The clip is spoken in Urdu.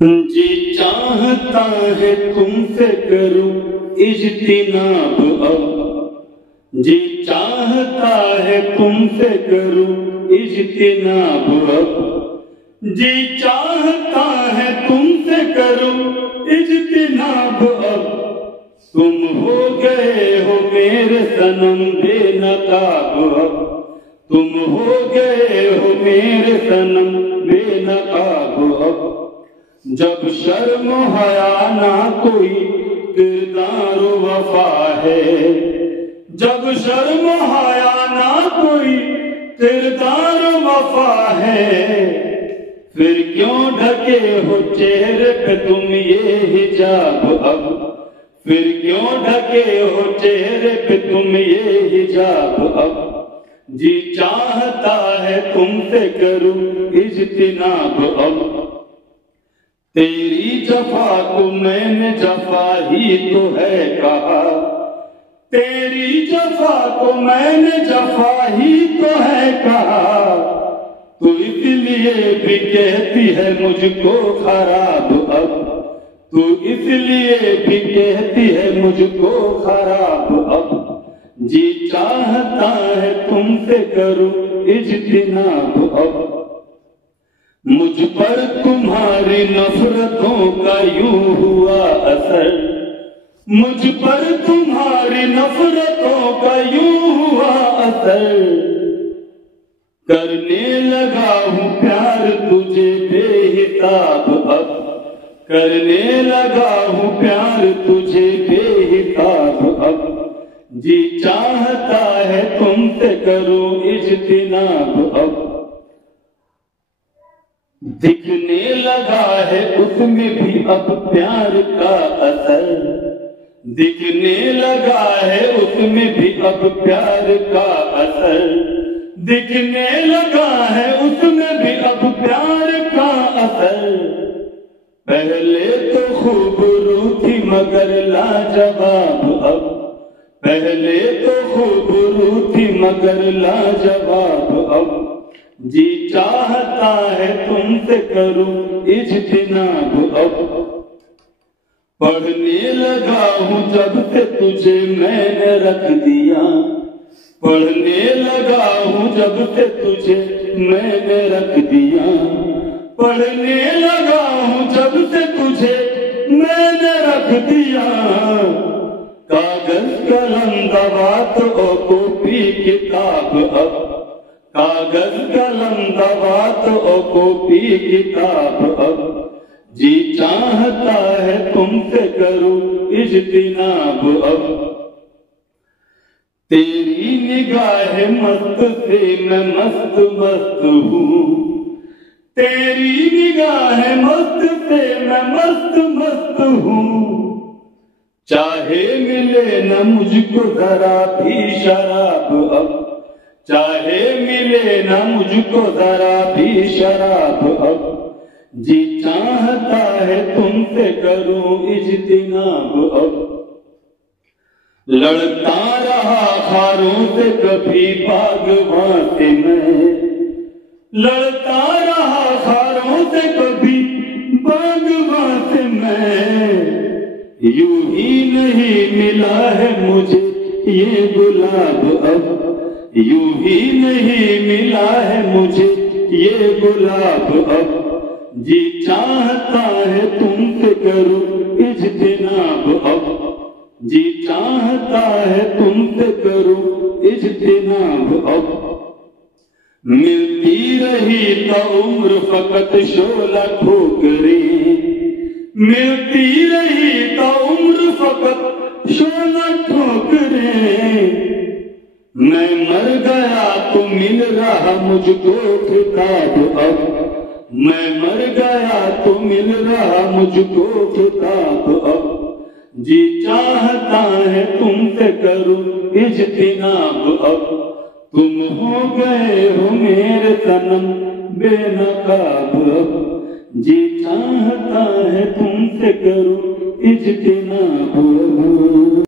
جی چاہتا ہے تم سے کروں اجتناب اب، جی چاہتا ہے تم سے کروں اجتناب اب، جی چاہتا ہے تم سے کروں اجتناب اب، تم ہو گئے ہو میرے صنم بے نقاب اب، تم ہو گئے ہو میرے صنم بے نقاب اب، جب شرم و حیا نہ کوئی کردار و وفا ہے، جب شرم و حیا نہ کوئی کردار و وفا ہے، پھر کیوں ڈھکے ہو چہرے پہ تم یہ حجاب اب، پھر کیوں ڈھکے ہو چہرے پہ تم یہ حجاب اب، جی چاہتا ہے تم سے کروں اجتناب اب، تیری جفا کو میں نے جفا ہی تو ہے کہا، تیری جفا کو میں نے جفا ہی تو ہے کہا، تو اس لیے بھی کہتی ہے مجھ کو خراب اب، تو اس لیے بھی کہتی ہے مجھ کو خراب اب، جی چاہتا ہے تم سے کروں اجتناب اب، مجھ پر تمہاری نفرتوں کا یوں ہوا اثر، مجھ پر تمہاری نفرتوں کا یوں ہوا اثر، کرنے لگا ہوں پیار تجھے بے حساب اب، کرنے لگا ہوں پیار تجھے بے حساب اب، جی چاہتا ہے تم سے کروں اجتناب اب، دکھنے لگا ہے اس میں بھی اب پیار کا اثر، دکھنے لگا ہے اس میں بھی اب پیار کا اثر، دکھنے لگا ہے اس میں بھی اب پیار کا اثر، پہلے تو خوب رو تھی مگر لاجواب اب، پہلے تو خوب رو تھی مگر لاجواب اب، جی چاہتا ہے تم سے کروں اجتناب اب، پڑھنے لگا ہوں جب سے تجھے میں نے رکھ دیا، پڑھنے لگا ہوں جب سے تجھے میں نے رکھ دیا، پڑھنے لگا ہوں جب سے تجھے میں نے رکھ دیا، کاغذ قلم دوات اور کاپی کتاب اب، کاغذ قلم دوات اور کاپی کتاب اب، جی چاہتا ہے تم سے کروں اجتناب اب، تیری نگاہ مست سے میں مست مست ہوں، تیری نگاہ مست سے میں مست مست ہوں، چاہے ملے نہ مجھ کو ذرا بھی شراب اب، چاہے ملے نہ مجھ کو ذرا بھی شراب اب، جی چاہتا ہے تم سے کروں اجتناب اب، لڑتا رہا خاروں سے کبھی باغباں سے میں، لڑتا رہا خاروں سے کبھی باغباں سے میں، یوں ہی نہیں ملا ہے مجھے یہ گلاب اب، یوں ہی نہیں ملا ہے مجھے یہ گلاب اب، جی چاہتا ہے تم سے کروں اجتناب اب، جی چاہتا ہے تم سے کروں اجتناب اب، ملتی رہی تو عمر فقط شعلہ ٹھوکریں، ملتی رہی تو عمر فقط شعلہ ٹھوکریں، میں مر گیا تو مل رہا مجھ کو خطاب اب، میں مر گیا تو مل رہا مجھ کو خطاب اب، جی چاہتا ہے تم سے کروں اجتناب اب، تم ہو گئے ہو میرے صنم بے نقاب اب، جی چاہتا ہے تم سے کروں اجتناب اب۔